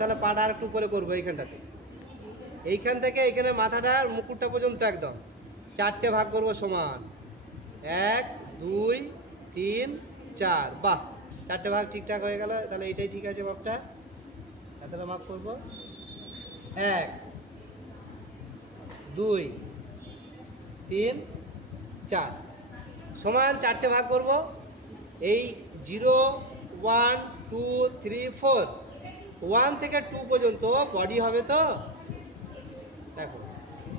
তাহলে পাটা আর একটু উপরে করবো এইখানটাতে। এইখান থেকে এইখানে মাথাটার মুকুটটা পর্যন্ত একদম 4টে ভাগ করব সমান। 1 2 3 4। বাহ, 4টে ভাগ ঠিকঠাক হয়ে গেল। তাহলে এইটাই ঠিক আছে মাপটা। এতটা মাপ করব। 1 2 3 4 সমান 4টে ভাগ করব। এই 0 1 2 3 4, 1 থেকে 2 পর্যন্ত বডি হবে তো। দেখো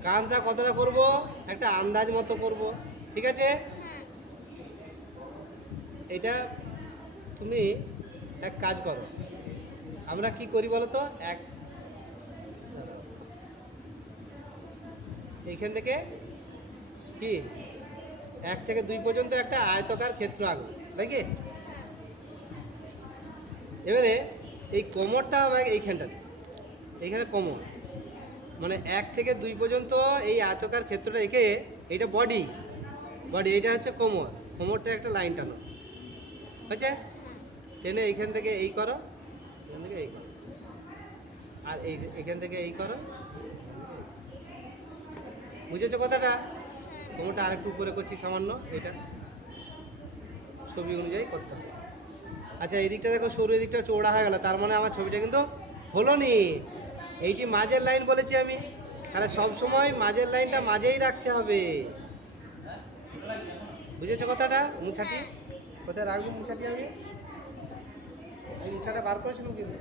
কানটা কতটা করব, একটা আন্দাজ মতো করব, ঠিক আছে? এটা তুমি এক কাজ করো, আমরা কি করি বলো তো, এইখান থেকে কি 1 থেকে 2 পর্যন্ত একটা আয়তকার ক্ষেত্র আঁকবো, নাকি? এবারে এই কোমরটা হবে এইখানটাতে, এইখানে কোমর মানে 1 থেকে 2 পর্যন্ত এই আয়তকার ক্ষেত্রটা এঁকে, এইটা বডি, এইটা হচ্ছে কোমর, কোমরটা একটা লাইন টানো, হয়েছে? টেনে এইখান থেকে এই করো, এখান থেকে এই করো, আর এইখান থেকে এই করো, বুঝেছো কথাটা? কোমরটা আরেকটু উপরে করছি সামান্য, এটা ছবি অনুযায়ী করতে হবে। আচ্ছা এই দিকটা দেখো সরু, এই দিকটা চৌড়া হয়ে গেল, তার মানে আমার ছবিটা কিন্তু হলো নি। এইটি মাঝের লাইন বলেছি আমি, তাহলে সব সময় মাঝের লাইনটা মাঝেই রাখতে হবে, বুঝেছো কথাটা? মুছাটি কোথায় রাখবো? মুছাটি আমি এই মুছাটা বার করেছিলাম কিন্তু,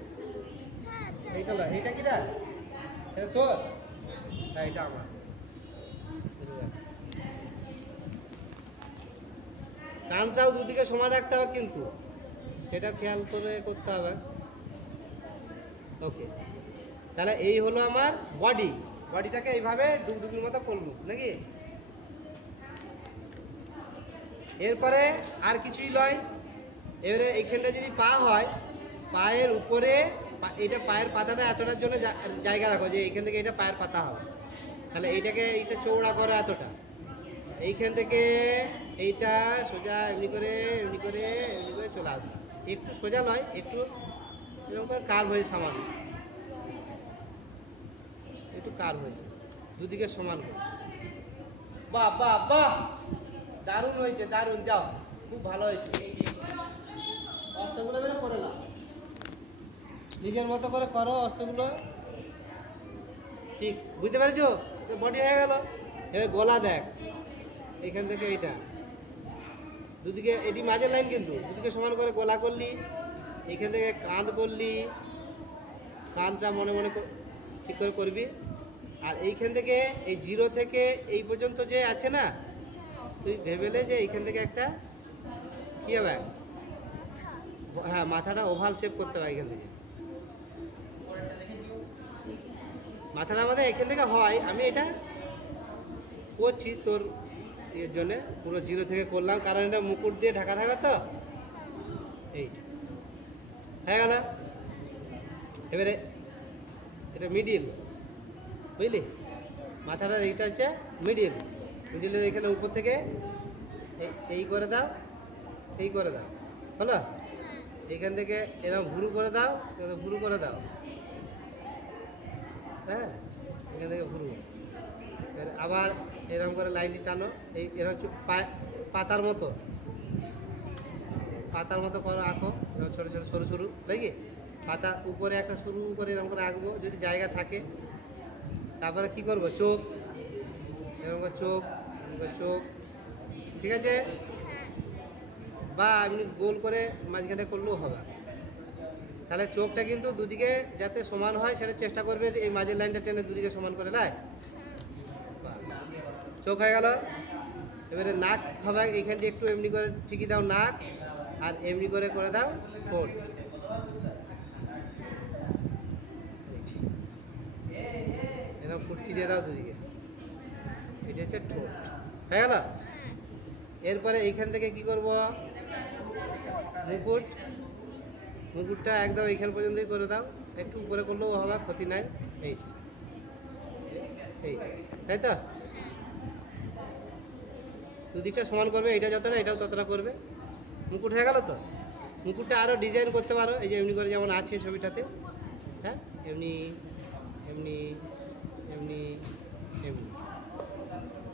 এইটা না, এইটা কি রা, এটা তোর? হ্যাঁ এটা আমার। কানটাও দুদিকে সমান রাখতে হবে কিন্তু, সেটা খেয়াল করে করতে হবে। ওকে, তাহলে এই হলো আমার বডি। বডিটাকে এইভাবে ডুগডুগির মতো করবো, নাকি? এরপরে আর কিছুই নয়। এবারে এইখানটা যদি পা হয়, পায়ের উপরে এইটা পায়ের পাতাটা এতটার জন্য জায়গা রাখো যে এইখান থেকে এটা পায়ের পাতা হবে। তাহলে এইটাকে এইটা চৌড়া করে এতটা, এইখান থেকে এইটা সোজা এমনি করে এমনি করে এমনি করে চলে আসবে। একটু সোজা নয়, একটু এরকম করে কার্ভ হয়েছে, সামান্য একটু কার্ভ হয়েছে, দুদিকে সমান করে। বাহ বাহ বাহ, দারুণ হয়েছে, দারুণ, যাও, খুব ভালো হয়েছে। অস্ত্রগুলো বেরো করো না, নিজের মতো করে করো অস্ত্রগুলো, ঠিক বুঝতে পেরেছো? বডি হয়ে গেল। এবার গলা দেখ, এখান থেকে এইটা দুদিকে, এটি মাঝের লাইন কিন্তু, দুদিকে সমান করে গলা করলি, এইখান থেকে কাঁধ করলি, কাঁধটা মনে মনে ঠিক করে করবি। আর এইখান থেকে এই 0 থেকে এই পর্যন্ত যে আছে না, তুই ভেবেলে যে এইখান থেকে একটা কি হবে, হ্যাঁ মাথাটা ওভাল শেপ করতে হবে। এখান থেকে মাথাটা আমাদের এখান থেকে হয়, আমি এটা করছি তোর এর জন্য, পুরো 0 থেকে করলাম, কারণ এটা মুকুট দিয়ে ঢাকা থাকবে তো। এইটা হয়ে গেল। এবারে এটা মিডিল, বুঝলি? মাথাটার এইটা হচ্ছে মিডিল, মিডিলের এখানে উপর থেকে এই করে দাও, এই করে দাও, হলো? এইখান থেকে এরকম ভুরু করে দাও, ভুরু করে দাও, হ্যাঁ এখান থেকে ভুরু, আবার এরকম করে লাইনটি টানো, এই এরকম পাতার মতো, পাতার মতো করো, আঁকো ছোটো ছোটো সরু সরু, নাকি? পাতা উপরে একটা সরু করে এরকম করে আঁকবো যদি জায়গা থাকে। তারপরে কি করব, চোখ, এরকম করে চোখ, চোখ, ঠিক আছে? বা আপনি গোল করে মাঝখানে করলেও হবে। তাহলে চোখটা কিন্তু দুদিকে যাতে সমান হয় সেটা চেষ্টা করবে, এই মাঝের লাইনটা টেনে দুদিকে সমান করে লাই, চোখ হয়ে গেল। এবারে নাক হবে, এইখানটি একটু এমনি করে ঠিকই দাও নাক, আর এমনি করে দাও ঠোঁট, এরকম ফুটকি দিয়ে দাও দুদিকে, এটা হচ্ছে ঠোঁট, হয়ে গেল। এরপরে এইখান থেকে কি করব, মুকুট, মুকুটটা একদম এইখান পর্যন্তই করে দাও, একটু উপরে করলেও হবে, ক্ষতি নাই। এইটা এইটা, তাই তো? দুদিকটা সমান করবে, এটা যতটা এটাও ততটা করবে। মুকুট হয়ে গেল তো। মুকুটটা আরও ডিজাইন করতে পারো, এই যে এমনি করে যেমন আছে ছবিটাতে, হ্যাঁ, এমনি এমনি এমনি এমনি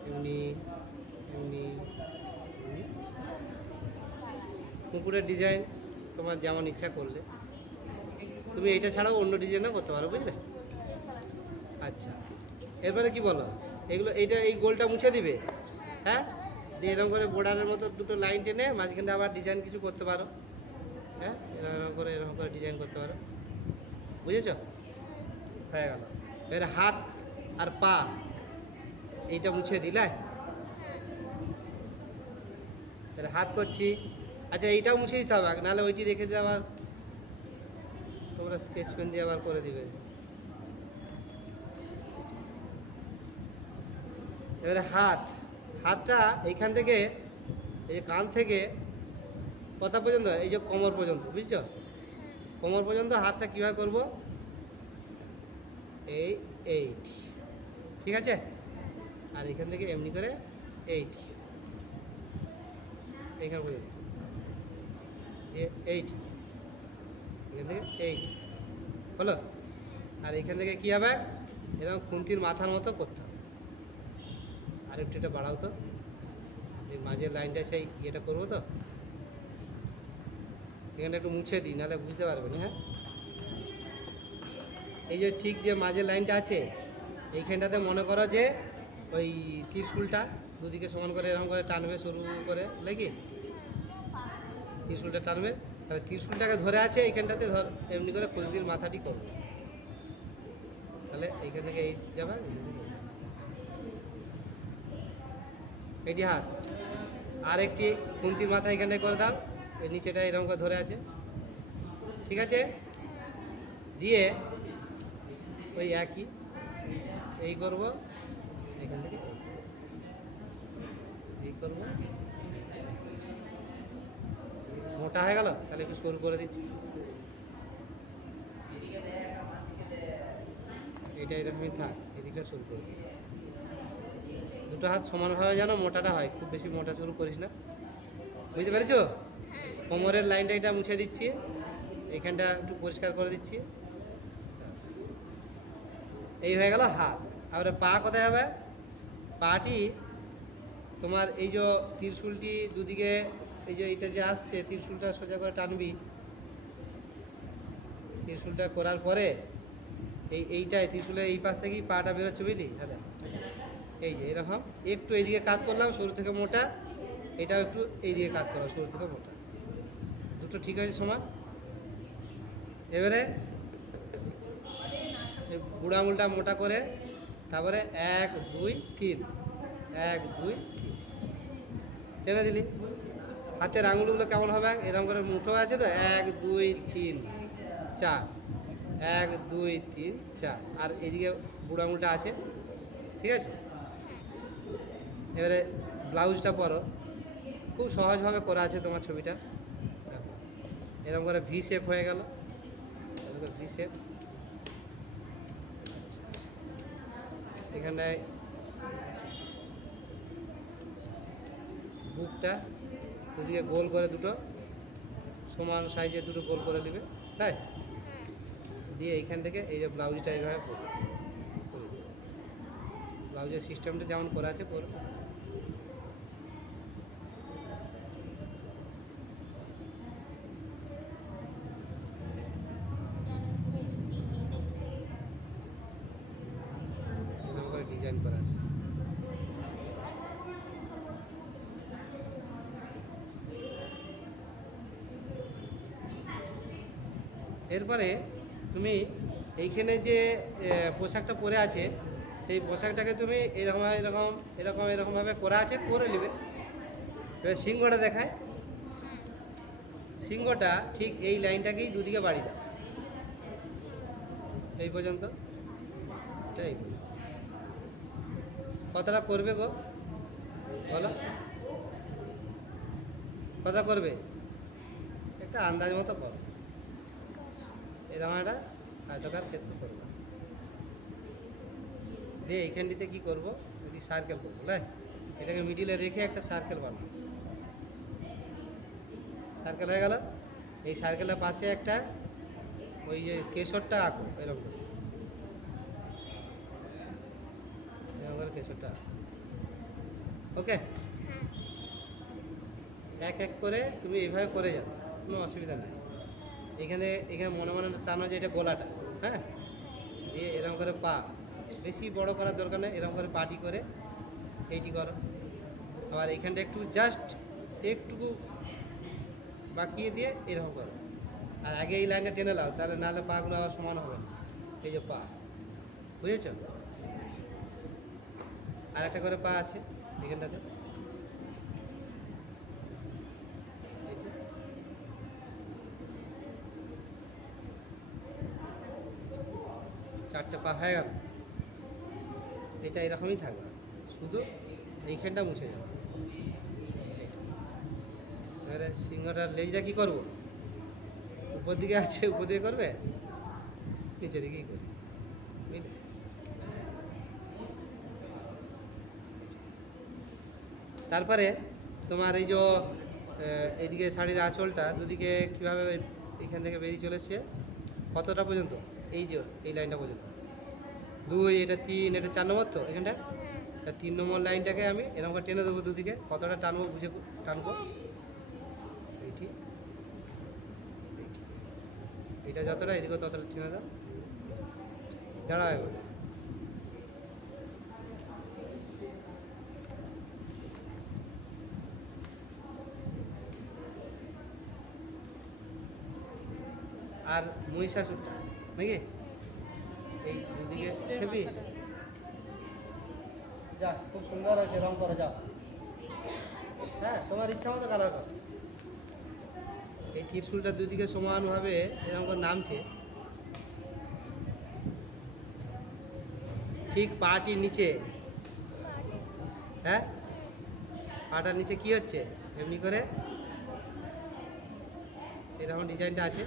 এমনি এমনি এমনি। মুকুটের ডিজাইন তোমার যেমন ইচ্ছা করলে, তুমি এইটা ছাড়াও অন্য ডিজাইনও করতে পারো, বুঝলে? আচ্ছা, এরপরে কি বলো, এগুলো এইটা এই গোলটা মুছে দিবে, হ্যাঁ, দিয়ে এরকম করে বর্ডারের মতো দুটো লাইন টেনে মাঝখানে আবার ডিজাইন কিছু করতে পারো, হ্যাঁ, এরকম করে ডিজাইন করতে পারো, বুঝেছ? হয়ে গেল। এর হাত আর পা এইটা মুছে দিলে, এর হাত করছি। আচ্ছা, এইটাও মুছে দিতে হবে, নাহলে ওইটি রেখে দিয়ে আবার তোমরা স্কেচ পেন দিয়ে আবার করে দিবে। এবারে হাতটা এইখান থেকে, এই যে কান থেকে কথা পর্যন্ত, এই যে কোমর পর্যন্ত, বুঝছো? কোমর পর্যন্ত হাতটা কীভাবে করবো, এইট, ঠিক আছে? আর এখান থেকে এমনি করে এইট, এইখানে পর্যন্ত এইট, এখান থেকে এইট হলো। আর এখান থেকে কী হবে, এরকম খুন্তির মাথার মতো করতে হবে। আর একটু এটা বাড়াও তো, এই মাঝের লাইনটা সেই ইয়েটা করবো তো, এখানে একটু মুছে দিই, নাহলে বুঝতে পারবে না। হ্যাঁ, এই যে ঠিক যে মাঝের লাইনটা আছে, এইখানটাতে মনে করো যে ওই ত্রিশূলটা দুদিকে সমান করে এরকম করে টানবে, সরু করে লেগে ত্রিশূলটা টানবে, তাহলে ত্রিশূলটাকে ধরে আছে এইখানটাতে, ধর এমনি করে খুন্তির মাথাটি করবে, তাহলে এইখান থেকে এই যাবে, এটি হাত। আর একটি খুন্তির মাথা এখানটায় করে দাও, এই নিচেটা এরকম করে ধরে আছে, ঠিক আছে? দিয়ে ওই একই এই করবো, এখান থেকে এই করবো, মোটা হয়ে গেল, তাহলে একটু সরু করে দিচ্ছি, এটা এরকমই থাক, এদিকটা সরু করে দিই। দুটো হাত সমানভাবে যেন মোটাটা হয়, খুব বেশি মোটা শুরু করিস না, বুঝতে পেরেছো? কোমরের লাইনটা এটা মুছে দিচ্ছি, এইখানটা একটু পরিষ্কার করে দিচ্ছি, এই হয়ে গেল হাত। আর পা কোথায় হবে, পাটি তোমার এই যে ত্রিশূলটি দুদিকে, এই যে এইটা যে আসছে, ত্রিশূলটা সোজা করে টানবি, ত্রিশূলটা করার পরে এইটাই ত্রিশূলের এই পাশ থেকেই পাটা বেরোচ্ছে, বুঝলি? দাদা, এই যে এরকম একটু এইদিকে কাজ করলাম সরু থেকে মোটা, এটাও একটু এইদিকে কাজ করলাম সরু থেকে মোটা, দুটো ঠিক আছে সমান। এবারে বুড়ো আঙুলটা মোটা করে, তারপরে 1 2 3, 1 2 3 টেনে দিলি। হাতের আঙুলগুলো কেমন হবে, এরকম করে মুঠো আছে তো, 1 2 3 4, 1 2 3 4, আর এদিকে বুড়ো আঙুলটা আছে, ঠিক আছে? এবারে ব্লাউজটা পরো, খুব সহজভাবে করা আছে তোমার ছবিটা, দেখো এরকম করে ভি শেপ হয়ে গেল, ভি শেপ। এখানটায় বুকটা দুদিকে গোল করে, দুটো সমান সাইজে দুটো গোল করে নেবে, তাই দিয়ে এইখান থেকে এই যে ব্লাউজটা এইভাবে পরবে, ব্লাউজের সিস্টেমটা যেমন করা আছে করবে। ডিজাইন করা আছে, এরপরে তুমি এইখানে যে পোশাকটা পরে আছে, সেই পোশাকটাকে তুমি এরকম এরকম এরকম এরকমভাবে করা আছে করে নেবে। এবার সিংহটা দেখায়, সিংহটা ঠিক এই লাইনটাকেই দুদিকে বাড়ি দাও, এই পর্যন্ত, এটা এই পর্যন্ত। কতটা করবে গো বলো, কত করবে, একটা আন্দাজ মতো করো, এরকম একটা আয়তাকার ক্ষেত্র করবো, দিয়ে এইখানটিতে কী করবো, এটি সার্কেল করবো, লাই এটাকে মিডিলে রেখে একটা সার্কেল বানাবো, সার্কেল হয়ে গেল। এই সার্কেলের পাশে একটা ওই যে কেশরটা আঁকো এরকম করে, এরকম করে কেশরটা আঁকো। ওকে, এক এক করে তুমি এইভাবে করে যাও, কোনো অসুবিধা নেই। এখানে এখানে মনে মনে টানো যে এটা গোলাটা, হ্যাঁ, দিয়ে এরকম করে পা, বেশি বড় করার দরকার নেই, এরকম করে পাটি করে এইটি করো। আবার এখানটা একটু জাস্ট একটুকু বাকিয়ে দিয়ে এরকম করো। আর আগে এই লাইনটা টেনে নাও, তাহলে নাহলে পাগুলো আবার সমান হবে না। এই যে পা, বুঝেছ? আর একটা করে পা আছে এখানটাতে, চারটে পা হয়ে গেল। এটা এরকমই থাকবে, শুধু এইখানটা মুছে যাবে। এবারে সিংহটার লেজটা কী করবো? উপর দিকে আছে, উপর দিকে করবে, নিচে দিকেই করবে, বুঝলে? তারপরে তোমার এই যে এইদিকে শাড়ির আঁচলটা দুদিকে কীভাবে এইখান থেকে বেরিয়ে চলেছে কতটা পর্যন্ত, এই যে এই লাইনটা পর্যন্ত, 2, এটা 3, এটা 4 নম্বর, তো এখানটা 3 নম্বর লাইনটাকে আমি এরকম করে টেনে দেবো দুদিকে। কতটা টানবো বুঝে টানবো, এইটি এইটা যতটা, এদিকে ততটা টেনে দাও, দাঁড়াও এবার। আর মহিষাসুরটা নাকি এই দুদিকে খেপি, যা খুব সুন্দর হয়েছে, রং করে যাও। হ্যাঁ, তোমার ইচ্ছা মতো কালার করো। এই ত্রিশূলটা দুদিকে সমানভাবে এরকম করে নামছে, ঠিক পাটির নিচে, হ্যাঁ, পাটার নিচে কি হচ্ছে, এমনি করে এরকম ডিজাইনটা আছে।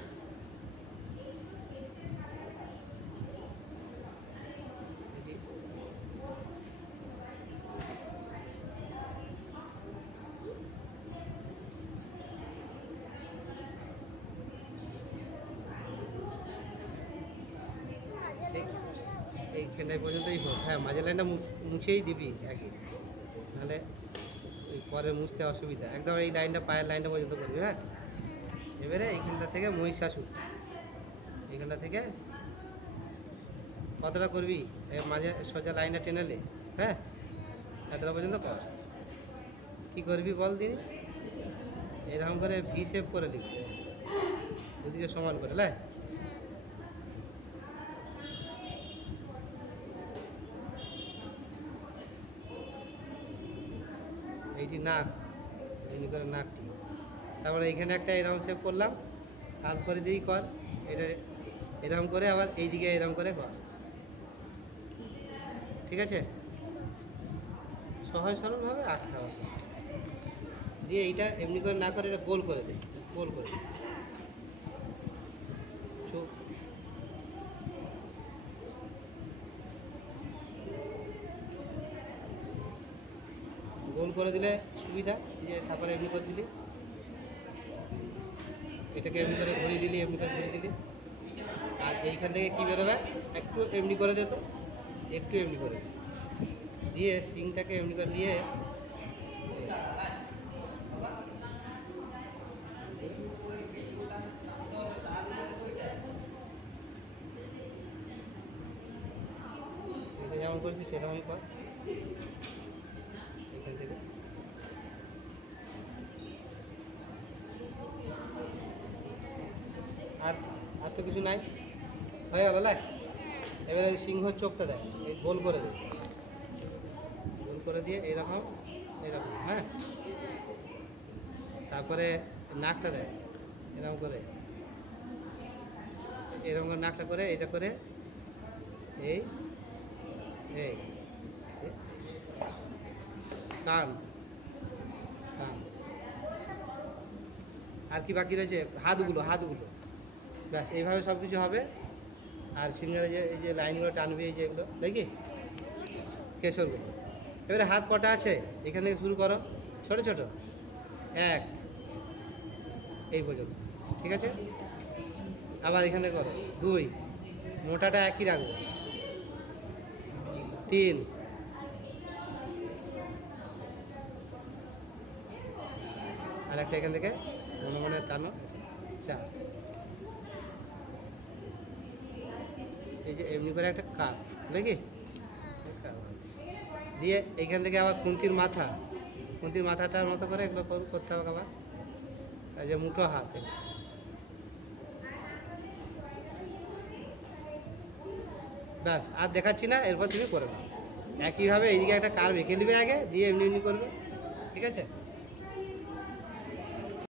এইখানটায় পর্যন্তই হোক, হ্যাঁ, মাঝের লাইনটা মুছেই দিবি একই, নাহলে ওই পরে মুছতে অসুবিধা। একদম এই লাইনটা, পায়ের লাইনটা পর্যন্ত করবি। হ্যাঁ, এবারে এইখানটা থেকে মহিষাসুর, এইখানটা থেকে কতটা করবি, মাঝে সোজা লাইনটা টেনেলে, হ্যাঁ, এতটা পর্যন্ত কর। কী করবি বল দিন, এরকম করে ভি শেপ করে লিখবি, দুদিকে সমান করে, লাই। এইটি নাক, এমনি করে নাকটি, তারপরে এইখানে একটা এরকম শেপ করলাম, তারপরে দিয়েই কর এটা এরকম করে, আবার এইদিকে এরকম করে কর, ঠিক আছে? সহজ সরলভাবে আঁকতে হবে সব। দিয়ে এইটা এমনি করে না করে এটা গোল করে দে, গোল করে চোখ, গোল করে দিলে সুবিধা। এই যে তারপরে এমনি করে দিলি, এটাকে এমনি করে ঘুরিয়ে দিলি, এমনি করে ঘুরিয়ে দিলি। আর এইখান থেকে কী বেরোবে, একটু এমনি করে দে, তো একটু এমনি করে দে, দিয়ে সিংটাকে এমনি করে নিয়ে এটা যেমন করেছি সেরকমই কর, এখান থেকে আর আর তো কিছু নাই, হয়ে গেল লাই। এবারে সিংহর চোখটা দেয়, এই গোল করে দে, গোল করে দিয়ে এরকম এরকম, হ্যাঁ, তারপরে নাকটা দেয় এরকম করে, এরকম করে নাকটা করে, এটা করে এই এই কান, কান। আর কি বাকি রয়েছে, হাতগুলো, হাতগুলো, ব্যাস এইভাবে সব কিছু হবে। আর সিঙ্গারে যে এই যে লাইনগুলো টানবে, এই যে এগুলো দেখি কেশরগুলো। এবারে হাত কটা আছে, এখান থেকে শুরু করো, ছোট ছোট, 1 এই পর্যন্ত, ঠিক আছে? আবার এখানে করো 2, মোটাটা একই রাখবো 3, আর একটা এখান থেকে মনে মনে টানো 4। এই যে এমনি করে একটা কাপ নাকি দিয়ে এইখান থেকে আবার খুন্তির মাথাটার মতো করে এগুলো করতে হবে আবার। এই যে মুঠো হাত ব্যাস, আর দেখাচ্ছি না, এরপর তুমি করে নাও একইভাবে। এইদিকে একটা কার্ভ এঁকে নেবে আগে, দিয়ে এমনি এমনি করবে, ঠিক আছে।